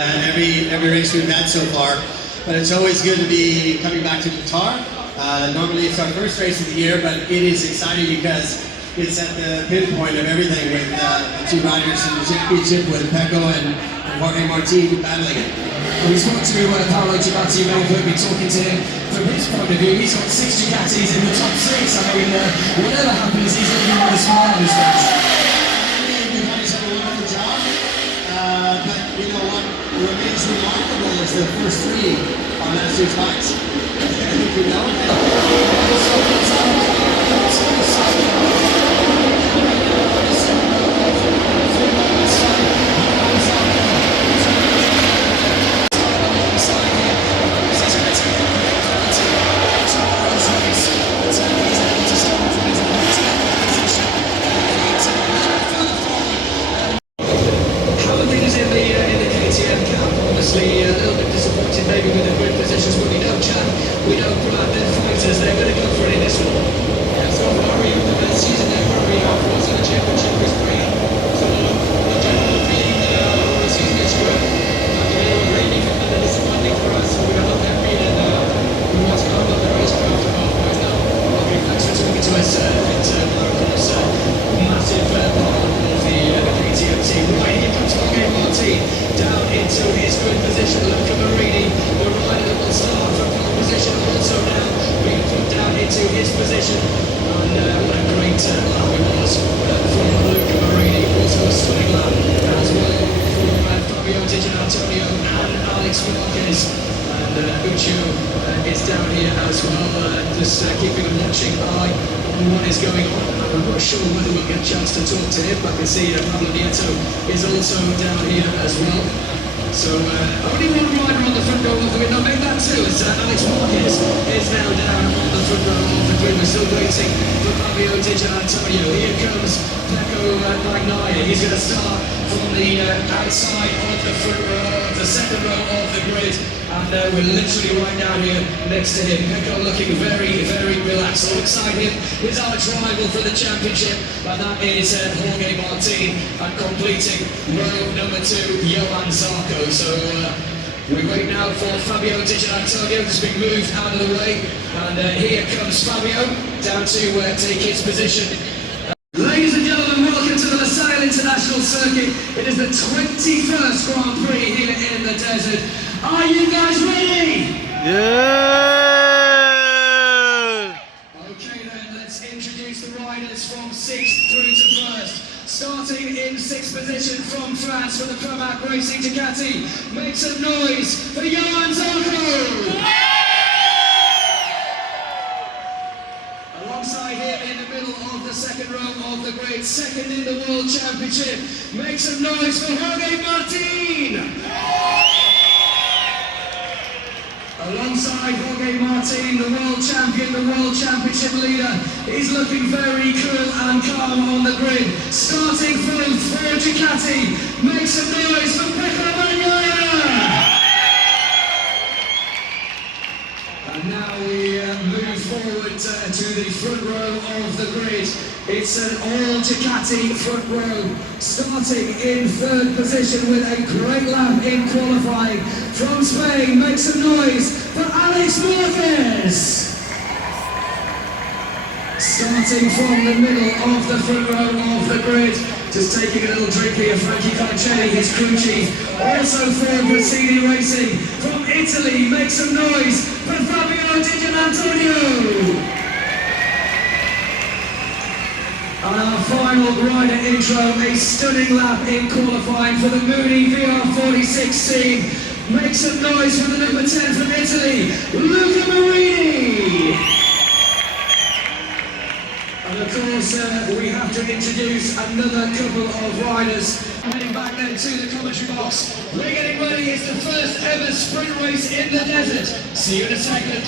Every race we've had so far, but it's always good to be coming back to Qatar. Normally it's our first race of the year, but it is exciting because it's at the pinpoint of everything with the two riders in the championship with Pecco and Jorge Martin battling it. Well, we spoke to Paolo Giamatti, you may have heard me talking to him. From his point of view, he's got 6 Ducatis in the top 6. I mean, whatever happens, he's looking with a smile on his face. Everybody's done a wonderful job, but you know what remains remarkable is the first 3 on last year's bikes. I think you know. Obviously a little bit disappointed maybe with the grid positions, but we know their fighters, they're going to go for it in this one. Yeah, so Mario, the best season ever, was in the championship with Prix. So I don't believe the season is good. Really disappointing for us, so we are not happy and we must go on the racecraft halfway now. Thanks for talking to us, Victor, of course, massive part of the KTM team. Right, here comes Jorge Martin down into his good position. Luca Marini, the rider that will start from pole position, also now being put down into his position. And what a great lap it was from Luca Marini. Also a stunning lap as well from Fabio Di Giannantonio and Alex Marquez. And Ucho is down here as well, just keeping a watching eye on what is going on. I'm not sure whether we'll get a chance to talk to him. I can see Pablo Nieto is also down here as well. So only one rider on the front row of the grid. No, make that 2. It's Alex Marquez is now down on the front row of the grid. We're still waiting for Fabio Di Giannantonio. Here comes Pecco Bagnaia. He's going to start from the outside of the front row, the second row of the grid. And we're literally right down here next to him. Pecco looking very, very relaxed. Alongside him is our rival for the championship, and that is Jorge Martin. And completing row number 2, Johan Zarco. So we wait now for Fabio Di Giannantonio to be moved out of the way. And here comes Fabio down to take his position. Ladies and gentlemen, welcome to the Lusail International Circuit. It is the 21st Grand Prix here in the desert. Are you guys ready? Yeah! Okay then, let's introduce the riders from 6th through to 1st. Starting in 6th position from France for the Pramac Racing Ducati. Make some noise for Johan Zarco! Alongside him in the middle of the second row of the grid, second in the World Championship. Make some noise for Jorge Martin! Alongside Jorge Martin, the world champion, the world championship leader, he's looking very cool and calm on the grid. Starting from for Ducati, make some noise for Pecco Bagnaia! And now we move forward to the front row of the grid. It's an all Ducati front row, starting in 3rd position with a great lap in qualifying. From Spain, make some noise for Alex Marquez. Starting from the middle of the front row of the grid, just taking a little drink here, Frankie Carcelli, his crew chief. Also for Prix Racing, from Italy, make some noise for Fabio Di Giannantonio. And our final rider intro, a stunning lap in qualifying for the Mooney VR46 team. Make some noise for the number 10 from Italy, Luca Marini! And of course, we have to introduce another couple of riders. Heading back then to the commentary box. We're getting ready, it's the first ever sprint race in the desert. See you in a second.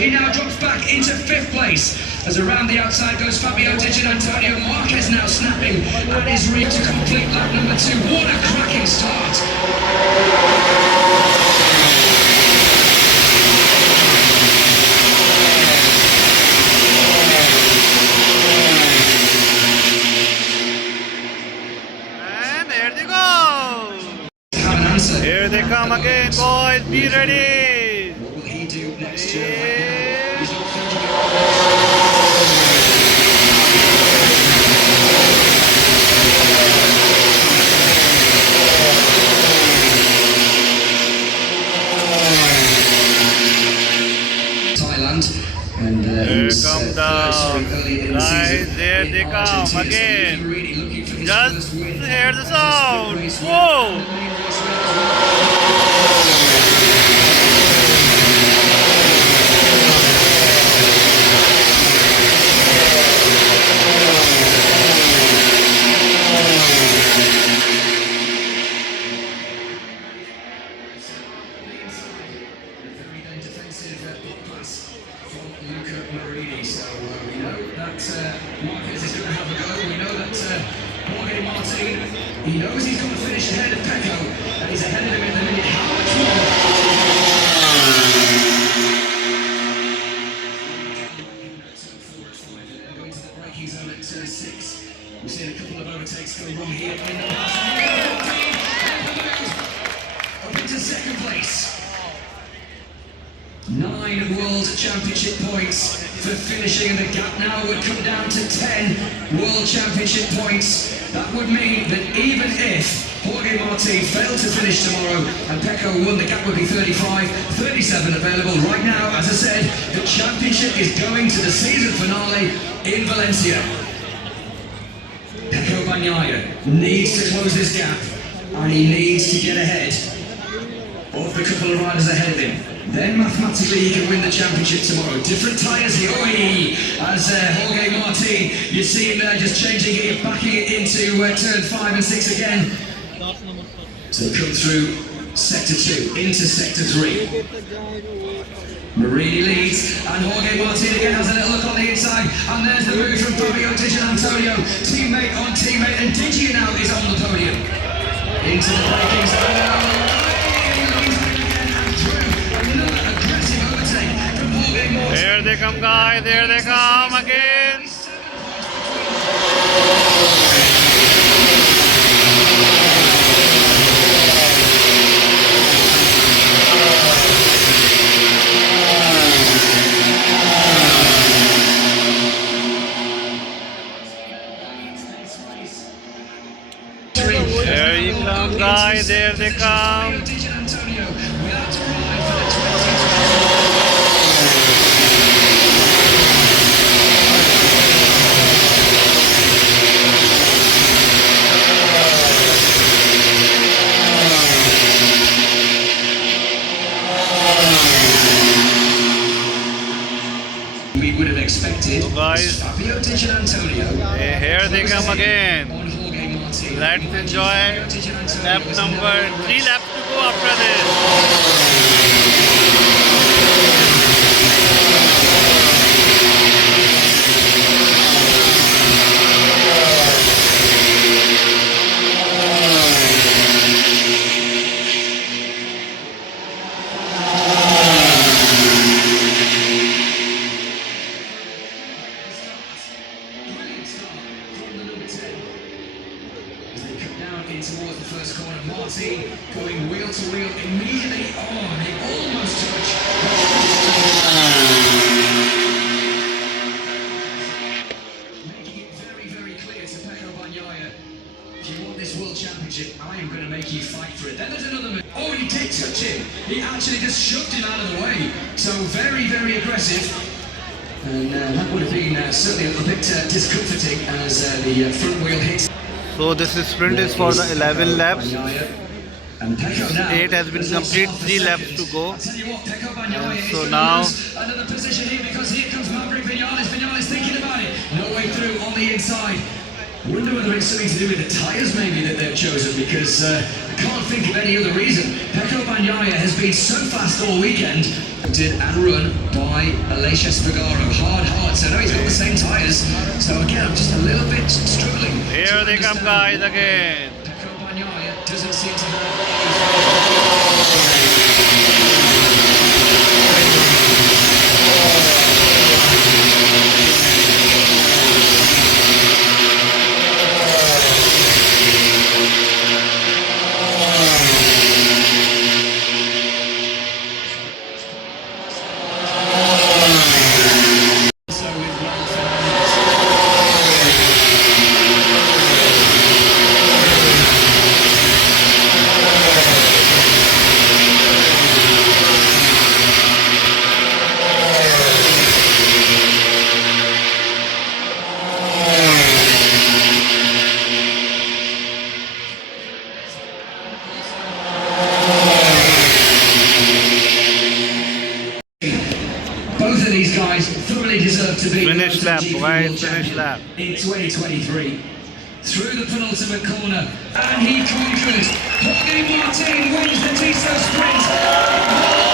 He now drops back into 5th place. As around the outside goes Fabio Digit, Antonio Marquez now snapping at his rear to complete lap number 2. What a cracking start. And there they go. Here they come again, boys. Be ready. What will he do next year? And here come down. Guys, there they come again. Just hear the sound. Whoa! Marini. So we know that Marquez is going to have a go. We know that Jorge Martin, he knows he's going to finish ahead of Pecco, and he's ahead of him in the minute. How much more? Going to the braking zone at 6. We've seen a couple of overtakes go wrong here in the past. Up into second place. 9 World Championship points for finishing, and the gap now would come down to 10 World Championship points. That would mean that even if Jorge Martin failed to finish tomorrow and Pecco won, the gap would be 35, 37 available. Right now, as I said, the championship is going to the season finale in Valencia. Pecco Bagnaia needs to close this gap, and he needs to get ahead of the couple of riders ahead of him. Then mathematically he can win the championship tomorrow. Different tyres here, as Jorge Martin, you see him there just changing gear, backing it into turn 5 and 6 again. So come through sector 2, into sector 3. Marini leads, and Jorge Martin again has a little look on the inside, and there's the move from Fabio Di Gianantonio, teammate on teammate, and Digi now is on the podium. Into the braking zone now. Here they come, guys. Here they come again. Here you come, guys. There they come. We would have expected guys, Fabio Di Gianantonio. Here they come again. Let's enjoy lap number 3 laps to go after this. Towards the first corner, Martin going wheel to wheel immediately on. They almost touch. Making it very, very clear to Pecco Bagnaia, if you want this World Championship, I am going to make you fight for it. Then there's another move. Oh, he did touch him. He actually just shoved him out of the way. So very, very aggressive. And that would have been certainly a little bit discomforting as the front wheel hits. So this sprint is for the 11 laps. 8 has been complete, 3 laps to go. And so now another position here, because here comes Maverick Vinales. Vinales thinking about it. No way through on the inside. I wonder whether it's something to do with the tyres maybe that they've chosen, because I can't think of any other reason. Pecco Bagnaia has been so fast all weekend. And run by Aleix Espargaro. Hard. So now he's got the same tyres. So again, I'm just a little bit struggling. here they come, guys, again. Pecco Bagnaia doesn't seem to have... Both of these guys thoroughly deserve to be Finish lap, guys, finish lap. in 2023. Through the penultimate corner, and he conquered. Jorge Martin wins the Tissot Sprint.